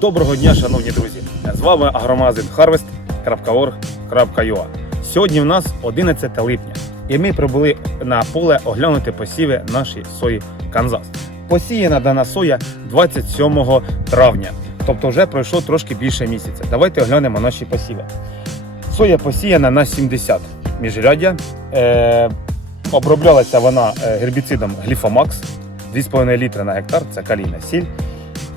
Доброго дня, шановні друзі! З вами агромагазин harvest.org.ua Сьогодні в нас 11 липня, і ми прибули на поле оглянути посіви нашої сої Канзас. Посіяна дана соя 27 травня, тобто вже пройшло трошки більше місяця. Давайте оглянемо наші посіви. Соя посіяна на 70 міжряддя. Е, оброблялася вона е, гербіцидом Гліфомакс 2,5 літри на гектар, це калійна сіль.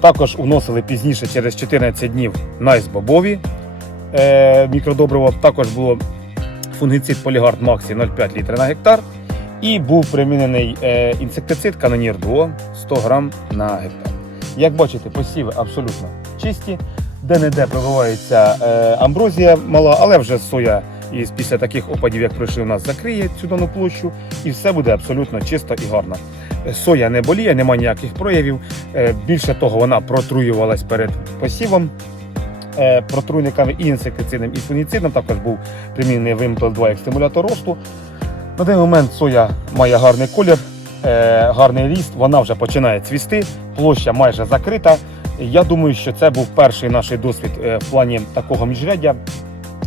Також вносили пізніше через 14 днів найс бобові е, мікродобриво. Також було фунгіцид Полігард Максі 0,5 літри на гектар. І був примінений е, інсектицид Канонір 2 100 грам на гектар. Як бачите, посіви абсолютно чисті. Де-не-де пробивається е, амброзія мала, але вже соя із після таких опадів, як пройшли, у нас закриє цю дану площу, і все буде абсолютно чисто і гарно. Е, Соя не боліє, немає ніяких проявів. Е, Більше того, вона протруювалась перед посівом е, протруйниками і інсектицидом, і фуніцидом. Також був примінений вимтол 2 як стимулятор росту. На даний момент соя має гарний колір, гарний ріст, вона вже починає цвісти, площа майже закрита. Я думаю, що це був перший наш досвід в плані такого міжряддя.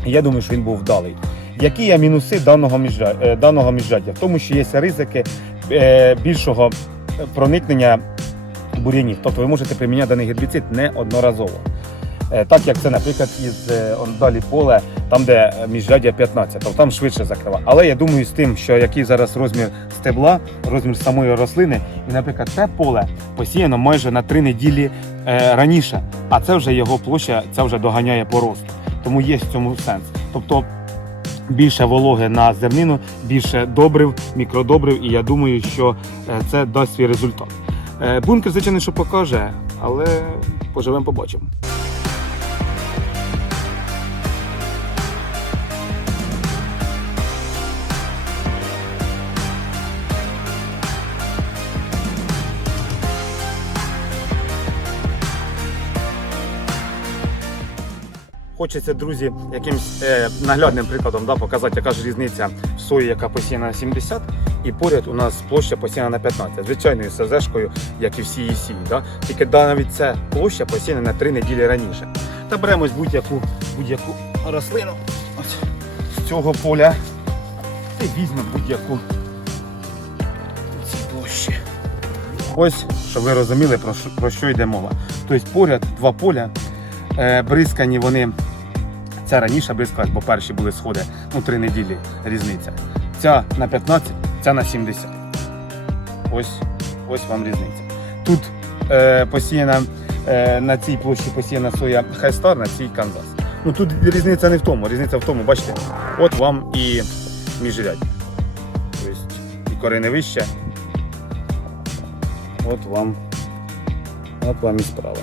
Я думаю, що він був вдалий. Які є мінуси даного міжряддя? е, Даного міжряддя? В тому, що є ризики е, більшого проникнення бур'янів. Тобто ви можете приміняти даний гербіцид неодноразово. Е, Так як це, наприклад, із далі поле, там, де міжряддя 15, то там швидше закрива. Але я думаю, з тим, що який зараз розмір стебла, розмір самої рослини, і, наприклад, те поле посіяно майже на 3 неділі раніше, а це вже його площа, це вже доганяє по росту. Тому є в цьому сенс. Тобто більше вологи на зернину, більше добрив, мікродобрив, і я думаю, що е, це дасть свій результат. Е, Бункер, звичайно, що покаже, але поживемо, побачимо. Хочеться, друзі, якимсь е, наглядним прикладом да, показати, яка ж різниця в сої, яка посіяна на 70, і поряд у нас площа посіяна на 15. Звичайною СЗшкою, як і всі її сії. Да? Тільки навіть ця площа посіяна на 3 неділі раніше. Та беремось будь-яку будь-яку рослину ось, з цього поля і візьмемо будь-яку в цій площі. Ось, щоб ви розуміли, про що, про що йде мова. Тобто поряд два поля. Е, бризкані вони. Ця раніше бризкалась, бо перші були сходи, ну три неділі різниця. Ця на 15, ця на 70. Ось, ось вам різниця. Тут е, посіяна е, на цій площі посіяна соя Хайстар, на цій Канзас. Ну тут різниця не в тому, різниця в тому, бачите, от вам і міжряддя. Тобто і кореневище. От вам, от вам і справа.